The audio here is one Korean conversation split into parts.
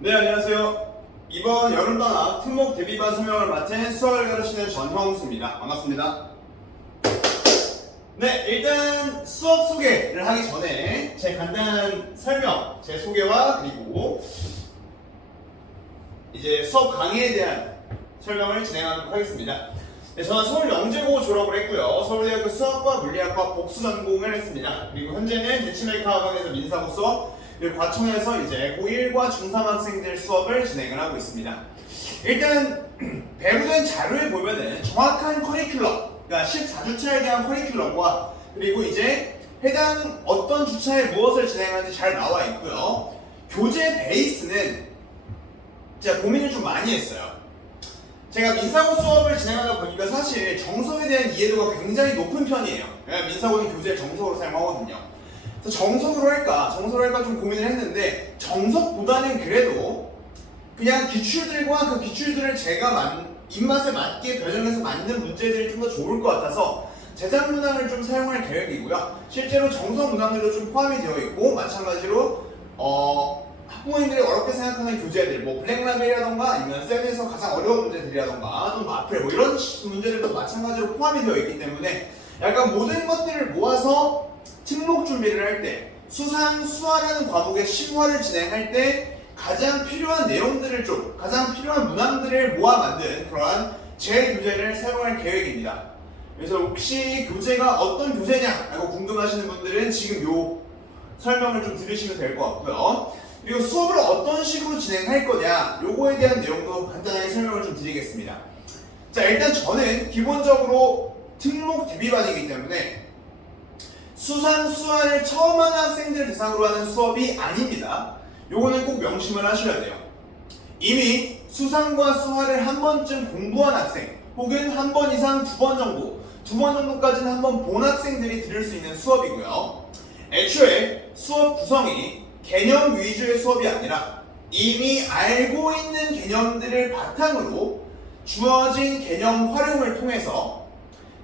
네, 안녕하세요. 이번 여름방학 특목 대비반 설명을 맡은 수학을 가르치는 전형수입니다. 반갑습니다. 네, 일단 수업 소개를 하기 전에 제 간단한 설명, 제 소개와 그리고 이제 수업 강의에 대한 설명을 진행하도록 하겠습니다. 네, 저는 서울영재고 졸업을 했고요. 서울대학교 수학과 물리학과 복수 전공을 했습니다. 그리고 현재는 대치메이커 학원에서 민사고 수업, 그리고 과천에서 이제 고1과 중3 학생들 수업을 진행을 하고 있습니다. 일단 배부된 자료에 보면은 정확한 커리큘럼, 그러니까 14주차에 대한 커리큘럼과 그리고 이제 해당 어떤 주차에 무엇을 진행하는지 잘 나와 있고요. 교재 베이스는 제가 고민을 좀 많이 했어요. 제가 민사고 수업을 진행하다 보니까 사실 정석에 대한 이해도가 굉장히 높은 편이에요. 민사고는 교재를 정석으로 사용하거든요. 그래서 정석으로 할까 좀 고민을 했는데, 정석보다는 그래도 그냥 기출들과 그 기출들을 제가 입맛에 맞게 변형해서 만든 문제들이 좀 더 좋을 것 같아서 제작 문항을 좀 사용할 계획이고요. 실제로 정석 문항들도 좀 포함이 되어 있고, 마찬가지로 학부모님들이 어렵게 생각하는 교재들, 뭐 블랙라벨이라던가 아니면 쌤에서 가장 어려운 문제들이라던가 또는 마플 뭐 이런 문제들도 마찬가지로 포함이 되어 있기 때문에 약간 모든 것들을 모아서 특목 준비를 할 때, 수상, 수화라는 과목의 심화를 진행할 때 가장 필요한 내용들을 가장 필요한 문항들을 모아 만든 그러한 제 교재를 사용할 계획입니다. 그래서 혹시 교재가 어떤 교재냐라고 궁금하시는 분들은 지금 요 설명을 좀 들으시면 될 것 같고요. 그리고 수업을 어떤 식으로 진행할 거냐, 요거에 대한 내용도 간단하게 설명을 좀 드리겠습니다. 자, 일단 저는 기본적으로 특목 대비반이기 때문에 수상, 수화를 처음 하는 학생들 대상으로 하는 수업이 아닙니다. 요거는 꼭 명심을 하셔야 돼요. 이미 수상과 수화를 한 번쯤 공부한 학생, 혹은 한 번 이상 두 번 정도까지는 한 번 본 학생들이 들을 수 있는 수업이고요. 애초에 수업 구성이 개념 위주의 수업이 아니라 이미 알고 있는 개념들을 바탕으로 주어진 개념 활용을 통해서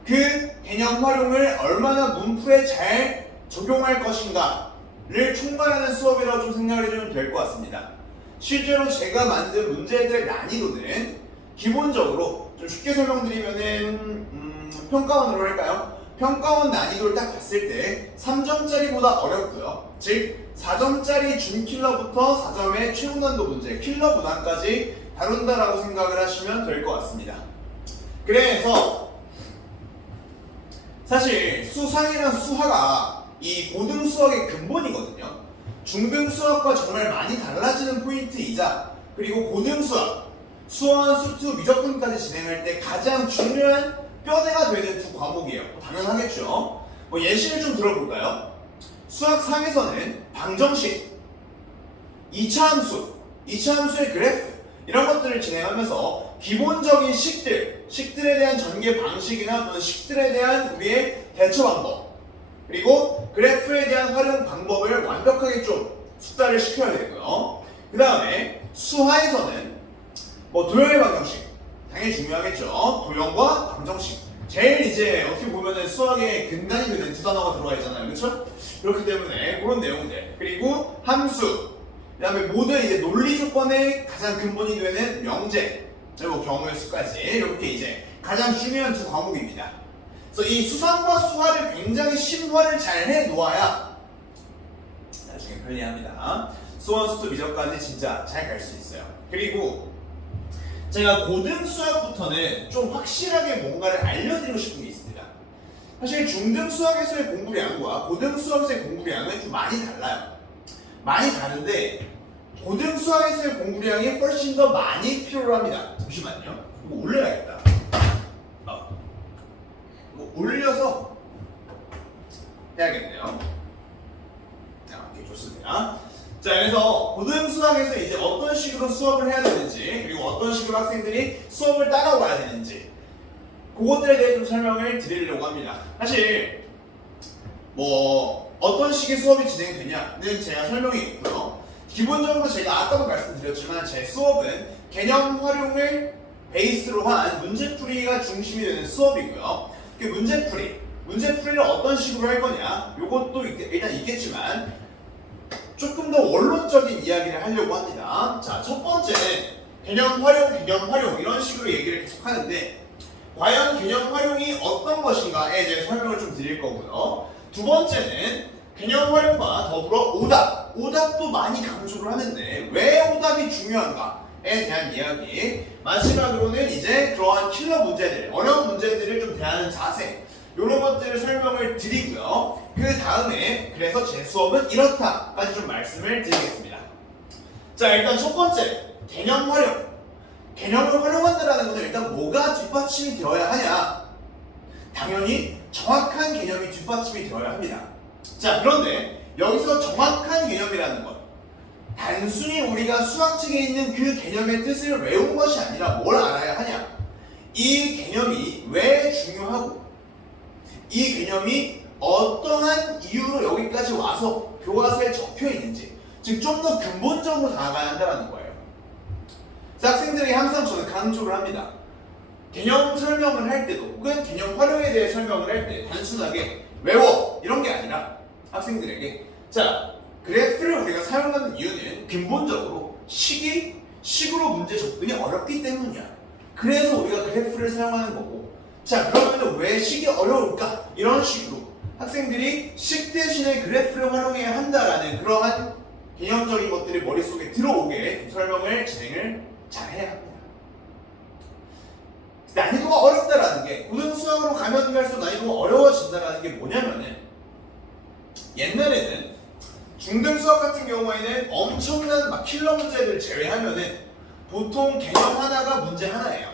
그 개념 활용을 얼마나 문풀에 잘 적용할 것인가를 총괄하는 수업이라고 좀 생각을 해주면 될 것 같습니다. 실제로 제가 만든 문제들의 난이도는 기본적으로 좀 쉽게 설명드리면은 평가원으로 할까요? 평가원 난이도를 딱 봤을 때 3점짜리보다 어렵고요. 즉 4점짜리 준킬러부터 4점의 최고난도 문제, 킬러 문항까지 다룬다라고 생각을 하시면 될 것 같습니다. 그래서 사실 수상이랑 수화가 이 고등 수학의 근본이거든요. 중등 수학과 정말 많이 달라지는 포인트이자, 그리고 고등 수학, 수원, 수투, 미적분까지 진행할 때 가장 중요한 뼈대가 되는 두 과목이에요. 당연하겠죠. 예시를 좀 들어볼까요? 수학상에서는 방정식, 2차 함수의 그래프, 이런 것들을 진행하면서 기본적인 식들에 대한 전개 방식이나 또는 식들에 대한 우리의 대처 방법, 그리고 그래프에 대한 활용 방법을 완벽하게 좀 숙달을 시켜야 되고요. 그 다음에 수화에서는 도형의 방정식, 당연히 중요하겠죠. 도형과 방정식. 제일 이제 어떻게 보면은 수학의 근간이 되는 두 단어가 들어와 있잖아요. 그렇죠? 그렇기 때문에 그런 내용들. 그리고 함수. 그 다음에 모든 이제 논리 조건의 가장 근본이 되는 명제, 그리고 경우의 수까지 이렇게 이제 가장 중요한 두 과목입니다. 그래서 이 수상과 수화를 굉장히 심화를 잘 해 놓아야 나중에 편리합니다. 수원, 수투, 미적까지 진짜 잘 갈 수 있어요. 그리고 제가 고등 수학부터는 좀 확실하게 뭔가를 알려드리고 싶은 게 있습니다. 사실 중등 수학에서의 공부량과 고등 수학에서의 공부량은 좀 많이 달라요. 많이 다른데 고등 수학에서의 공부량이 훨씬 더 많이 필요로 합니다. 잠시만요. 이거 올려야겠다. 이거 올려서 해야겠네요. 오케이, 좋습니다. 자, 그래서 고등 수학에서 이제 어떤 식으로 수업을 해야 되는지, 그리고 어떤 식으로 학생들이 수업을 따라와야 되는지, 그것들에 대해 좀 설명을 드리려고 합니다. 사실 어떤 식의 수업이 진행되냐는 제가 설명이 있고요. 기본적으로 제가 아까도 말씀드렸지만 제 수업은 개념 활용을 베이스로 한 문제풀이가 중심이 되는 수업이고요. 그 문제풀이를 어떤 식으로 할 거냐, 요것도 일단 있겠지만 조금 더 원론적인 이야기를 하려고 합니다. 자, 첫 번째는 개념 활용 이런 식으로 얘기를 계속 하는데 과연 개념 활용이 어떤 것인가에 대해 설명을 좀 드릴 거고요. 두 번째는 개념 활용과 더불어 오답도 많이 강조를 하는데 왜 오답이 중요한가에 대한 이야기. 마지막으로는 이제 그러한 킬러 문제들, 어려운 문제들을 좀 대하는 자세, 이런 것들을 설명을 드리고요. 그 다음에 그래서 제 수업은 이렇다까지 좀 말씀을 드리겠습니다. 자, 일단 첫 번째 개념 활용. 개념을 활용한다는 것은 일단 뭐가 뒷받침이 되어야 하냐? 당연히 정확한 개념이 뒷받침이 되어야 합니다. 자, 그런데 여기서 정확한 개념이라는 것, 단순히 우리가 수학책에 있는 그 개념의 뜻을 외운 것이 아니라 뭘 알아야 하냐? 이 개념이 왜 중요하고 이 개념이 어떠한 이유로 여기까지 와서 교과서에 적혀 있는지, 즉 좀 더 근본적으로 다가가야 한다는 거예요. 학생들에게 항상 저는 강조를 합니다. 개념 설명을 할 때도 혹은 개념 활용에 대해 설명을 할 때 단순하게 외워 이런 게 아니라 학생들에게 자, 그래프를 우리가 사용하는 이유는 근본적으로 식으로 문제 접근이 어렵기 때문이야. 그래서 우리가 그래프를 사용하는 거고, 자, 그러면 왜 식이 어려울까? 이런 식으로 학생들이 식 대신에 그래프를 활용해야 한다라는 그러한 개념적인 것들이 머릿속에 들어오게 설명을 진행을 잘 해야 합니다. 난이도가 어렵다라는 게 고등수학으로 가면 갈수록 난이도가 어려워진다라는 게 뭐냐면은 옛날에는 중등수학 같은 경우에는 엄청난 막 킬러 문제를 제외하면은 보통 개념 하나가 문제 하나예요.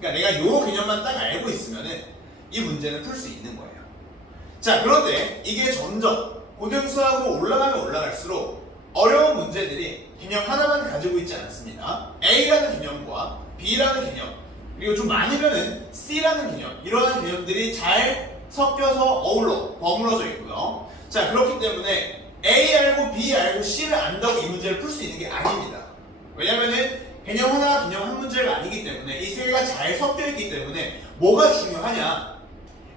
그러니까 내가 요 개념만 딱 알고 있으면은 이 문제는 풀 수 있는 거예요. 자, 그런데 이게 점점 고등수학으로 올라가면 올라갈수록 어려운 문제들이 개념 하나만 가지고 있지 않습니다. A라는 개념과 B라는 개념, 그리고 좀 많으면은 C라는 개념, 이러한 개념들이 잘 섞여서 버무러져 있고요. 자, 그렇기 때문에 A 알고 B 알고 C를 안다고 이 문제를 풀 수 있는 게 아닙니다. 왜냐면은 개념 하나, 개념 한 문제가 아니기 때문에 이 세 개가 잘 섞여 있기 때문에 뭐가 중요하냐?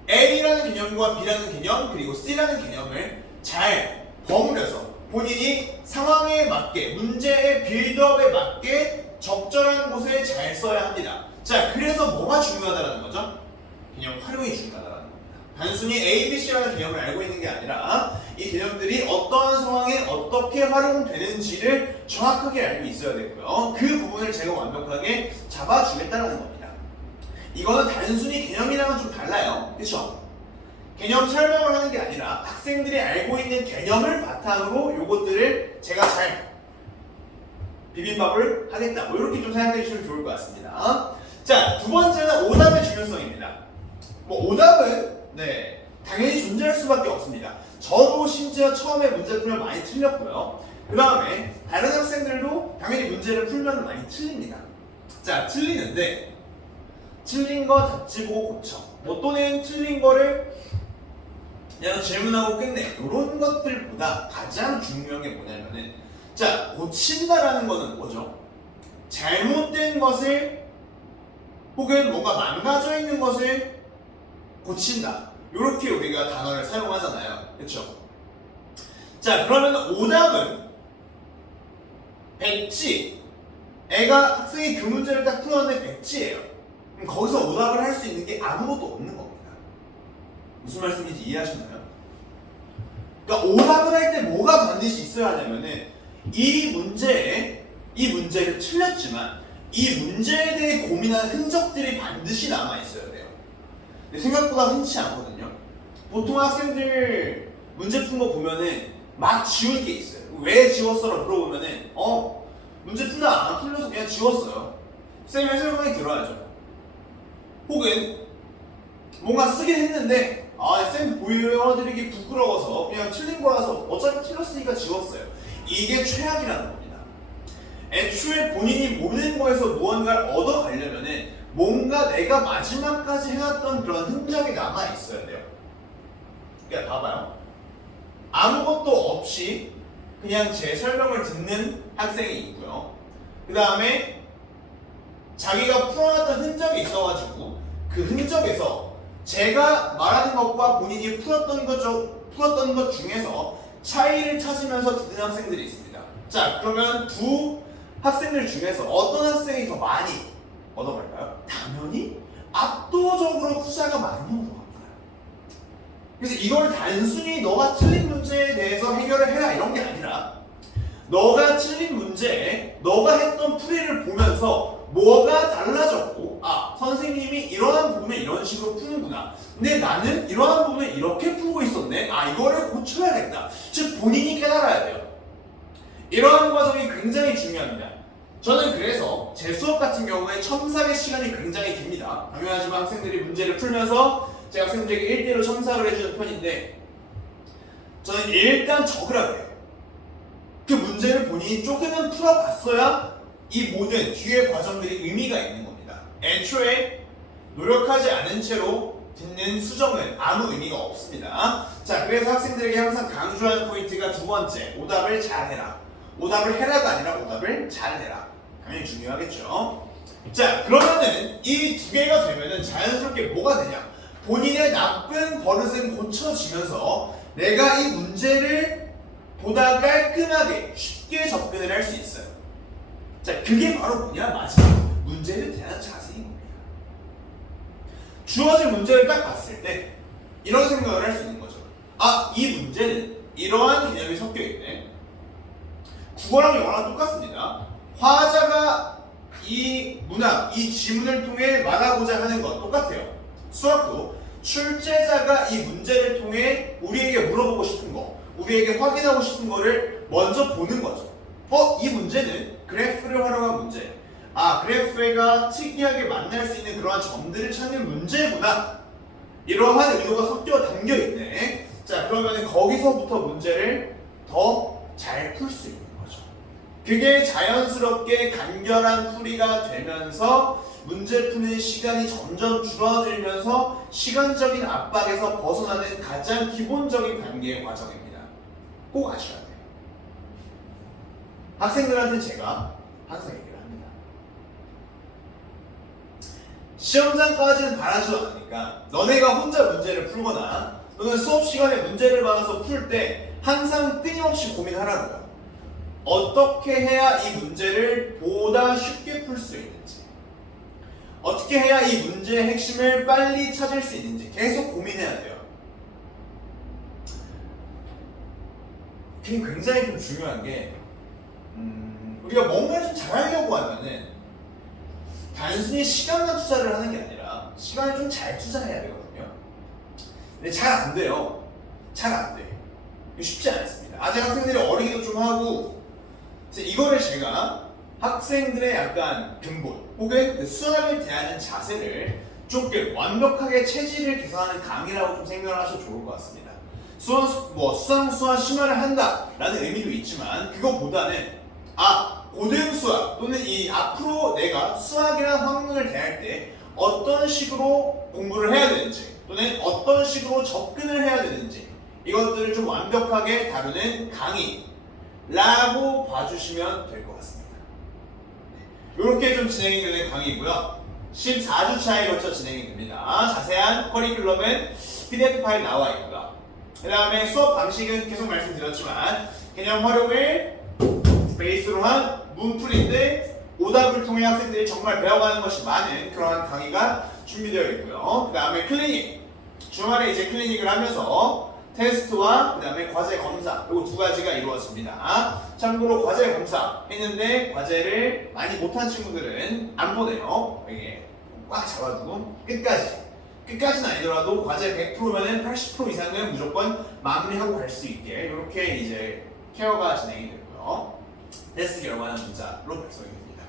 A라는 개념과 B라는 개념, 그리고 C라는 개념을 잘 버무려서 본인이 상황에 맞게, 문제의 빌드업에 맞게 적절한 곳에 잘 써야 합니다. 자, 그래서 뭐가 중요하다는 거죠? 개념 활용이 중요하다는 겁니다. 단순히 A, B, C라는 개념을 알고 있는 게 아니라 이 개념들이 어떠한 상황에 어떻게 활용되는지를 정확하게 알고 있어야 되고요. 그 부분을 제가 완벽하게 잡아주겠다는 겁니다. 이거는 단순히 개념이랑은 좀 달라요. 그렇죠? 개념 설명을 하는 게 아니라 학생들이 알고 있는 개념을 바탕으로 요것들을 제가 잘 비빔밥을 하겠다. 뭐 이렇게 좀 생각해 주시면 좋을 것 같습니다. 자, 두 번째는 오답의 중요성입니다. 뭐 오답은 당연히 존재할 수밖에 없습니다. 저도 심지어 처음에 문제 풀면 많이 틀렸고요. 그 다음에 다른 학생들도 당연히 문제를 풀면 많이 틀립니다. 자, 틀리는데 틀린 거 답지보고 고쳐. 뭐 또는 틀린 거를 그냥 질문하고 끝내. 이런 것들보다 가장 중요한 게 뭐냐면은 자, 고친다라는 거는 뭐죠? 잘못된 것을 혹은 뭔가 망가져 있는 것을 고친다. 이렇게 우리가 단어를 사용하잖아요. 그렇죠? 자, 그러면 오답은 백지. 애가 학생이 그 문제를 딱 풀었는데 백지예요. 그럼 거기서 오답을 할 수 있는 게 아무것도 없는 겁니다. 무슨 말씀인지 이해하셨나요? 그러니까 오답을 할 때 뭐가 반드시 있어야 하냐면은 이 문제를 틀렸지만 이 문제에 대해 고민한 흔적들이 반드시 남아 있어야 돼요. 근데 생각보다 흔치 않거든요. 보통 학생들 문제 푼 거 보면은 막 지울 게 있어요. 왜 지웠어라고 물어보면은 문제 풀다 안 풀려서 그냥 지웠어요. 쌤이 설명이 들어야죠. 혹은 뭔가 쓰긴 했는데 쌤 보여드리기 부끄러워서 그냥 틀린 거라서 어차피 틀렸으니까 지웠어요. 이게 최악이라는 겁니다. 애초에 본인이 모르는 거에서 무언가를 얻어가려면은 뭔가 내가 마지막까지 해왔던 그런 흔적이 남아 있어야 돼요. 그러니까 봐봐요. 아무것도 없이 그냥 제 설명을 듣는 학생이 있고요. 그 다음에 자기가 풀어놨던 흔적이 있어가지고 그 흔적에서 제가 말하는 것과 본인이 풀었던 것 중에서 차이를 찾으면서 듣는 학생들이 있습니다. 자, 그러면 두 학생들 중에서 어떤 학생이 더 많이 얻어갈까요? 당연히 압도적으로 후자가 많이 얻어갑니다. 그래서 이걸 단순히 너가 틀린 문제에 대해서 해결을 해라 이런 게 아니라 너가 틀린 문제에 너가 했던 풀이를 보면서 뭐가 달라졌고 선생님이 이러한 부분을 이런 식으로 푸는구나. 근데 나는 이러한 부분을 이렇게 풀고 있었네. 이거를 고쳐야겠다. 즉 본인이 깨달아야 돼요. 이러한 과정이 굉장히 중요합니다. 저는 그래서 제 수업 같은 경우에 첨삭의 시간이 굉장히 깁니다. 당연하지만 학생들이 문제를 풀면서 제가 학생들에게 1대1로 첨삭을 해주는 편인데 저는 일단 적으라고 해요. 그 문제를 본인이 조금은 풀어봤어야 이 모든 뒤의 과정들이 의미가 있는 겁니다. 애초에 노력하지 않은 채로 듣는 수정은 아무 의미가 없습니다. 자, 그래서 학생들에게 항상 강조하는 포인트가 두 번째, 오답을 잘해라. 오답을 해라가 아니라 오답을 잘해라. 당연히 중요하겠죠. 자, 그러면은 이 두 개가 되면은 자연스럽게 뭐가 되냐? 본인의 나쁜 버릇은 고쳐지면서 내가 이 문제를 보다 깔끔하게 쉽게 접근을 할 수 있어요. 자, 그게 바로 뭐냐? 마지막 문제를 대하는 자세인 겁니다. 주어진 문제를 딱 봤을 때 이런 생각을 할 수 있는 거죠. 이 문제는 이러한 개념이 섞여 있네. 국어랑 영어랑 똑같습니다. 화자가 이 문학, 이 지문을 통해 말하고자 하는 건 똑같아요. 수학도 출제자가 이 문제를 통해 우리에게 물어보고 싶은 거, 우리에게 확인하고 싶은 거를 먼저 보는 거죠. 이 문제는 그래프를 활용한 문제. 그래프가 특이하게 만날 수 있는 그러한 점들을 찾는 문제구나. 이러한 의도가 섞여 담겨 있네. 자, 그러면 거기서부터 문제를 더 잘 풀 수 있는 거죠. 그게 자연스럽게 간결한 풀이가 되면서 문제 푸는 시간이 점점 줄어들면서 시간적인 압박에서 벗어나는 가장 기본적인 단계의 과정입니다. 꼭 아셔야 돼요. 학생들한테 제가 항상 얘기를 합니다. 시험장까지는 바라지도 않으니까 너네가 혼자 문제를 풀거나 너는 수업 시간에 문제를 받아서 풀 때 항상 끊임없이 고민하라고요. 어떻게 해야 이 문제를 보다 쉽게 풀 수 있는지, 어떻게 해야 이 문제의 핵심을 빨리 찾을 수 있는지 계속 고민해야 돼요. 그게 굉장히 좀 중요한 게 우리가 뭔가를 좀 잘하려고 하면은 단순히 시간만 투자를 하는 게 아니라 시간을 좀 잘 투자해야 되거든요. 근데 잘 안 돼요. 잘 안 돼. 이거 쉽지 않습니다. 아직 학생들이 어리기도 좀 하고, 그래서 이거를 제가 학생들의 약간 근본 혹은 수학을 대하는 자세를 좀 완벽하게 체질을 개선하는 강의라고 좀 생각을 하셔도 좋을 것 같습니다. 수상 심화를 한다라는 의미도 있지만 그거보다는 고등 수학 또는 이 앞으로 내가 수학이나 학문을 대할 때 어떤 식으로 공부를 해야 되는지 또는 어떤 식으로 접근을 해야 되는지 이것들을 좀 완벽하게 다루는 강의라고 봐주시면 될 것 같습니다. 이렇게 좀 진행이 되는 강의이고요. 14주차에 걸쳐 진행이 됩니다. 자세한 커리큘럼은 PDF 파일 나와 있고요. 그 다음에 수업 방식은 계속 말씀드렸지만 개념 활용을 베이스로 한 문풀인데 오답을 통해 학생들이 정말 배워가는 것이 많은 그러한 강의가 준비되어 있고요. 그 다음에 클리닉, 주말에 이제 클리닉을 하면서 테스트와 그 다음에 과제 검사, 이거 두 가지가 이루어집니다. 참고로 과제 검사 했는데 과제를 많이 못한 친구들은 안 보내요. 이게 꽉 잡아두고 끝까지는 아니더라도 과제 100%면은 80% 이상은 무조건 마무리하고 갈 수 있게 이렇게 이제 케어가 진행이 되고요. 테스트 결과는 문자로 발송이 됩니다.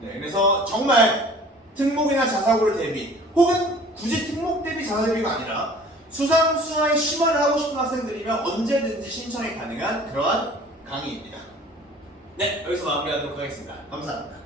네, 그래서 정말 특목이나 자사고를 대비 혹은 굳이 특목 대비 자사 대비가 아니라 수상 수화에 심화를 하고 싶은 학생들이면 언제든지 신청이 가능한 그러한 강의입니다. 네, 여기서 마무리하도록 하겠습니다. 감사합니다.